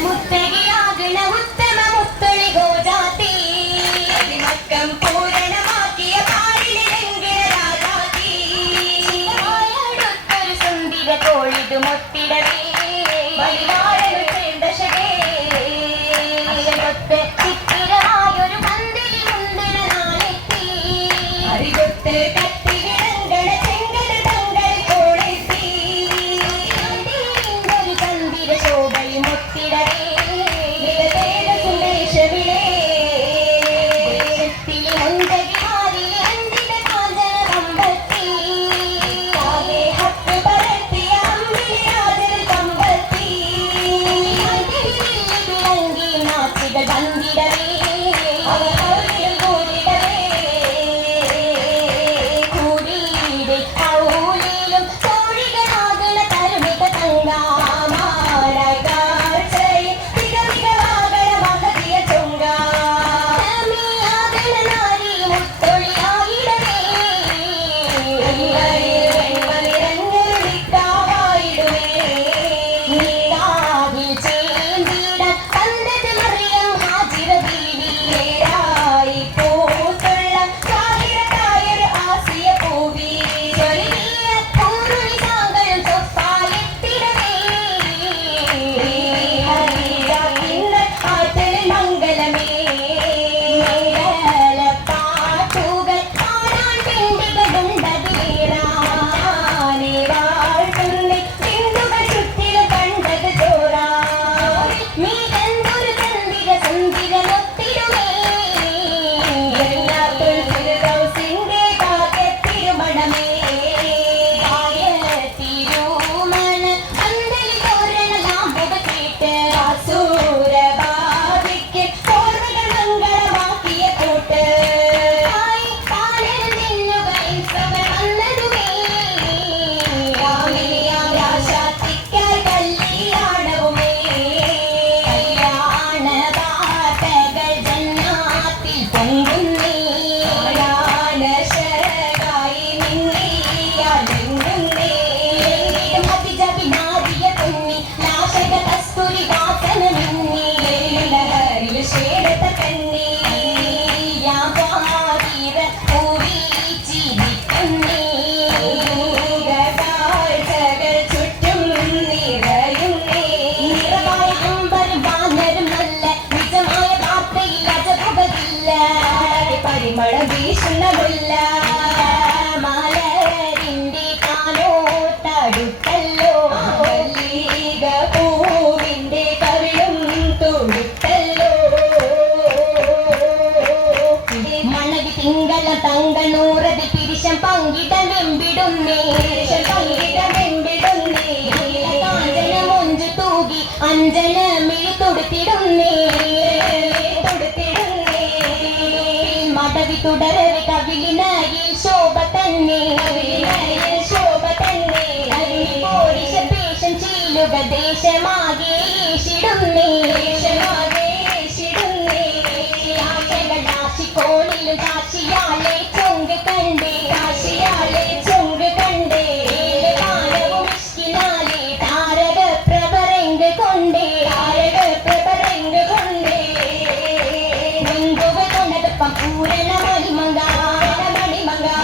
മുത്തകിയാകണ ഉത്തമ മുത്തൊളി ഗോജാതി രാജാതി സുന്ദര മുന്തിര നാളെത്തി തിങ്കള തിരിശം പങ്കിടം വെമ്പിടുന്നേ. പങ്കിട വെമ്പിടുന്നേ. കാഞ്ചന മൊഞ്ചു തൂകി അഞ്ജന മിഴി തൊടുത്തിടുന്നേ. തൊടുത്തിടുന്നേ. മടവി തുടരവി കവിളിനയിൽ ശോഭ തന്നെ. ശോഭ തന്നെ. പോരിശ പേശം ചീലുക ദേശമാകെ ഈശിടുന്നേ ദേശമാകെ ഈശിടുന്നേ ആശകൾ மேலும் காட்சியாலே தொங்கு கண்டே காட்சியாலே தொங்கு கண்டே ஏழு காலமும் இஷ்கினாலே தாரக பிரபரங்கு கொண்டே தாரக பிரபரங்கு கொண்டே நெங்குவ தொண்டதுப்பம் பூரண மணிமங்கா மணிமங்கா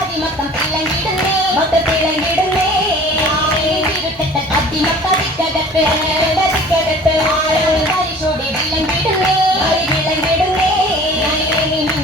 அதிமக்கம் பிளங்கிடுமே மொத்த விளங்கிடுமே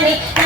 money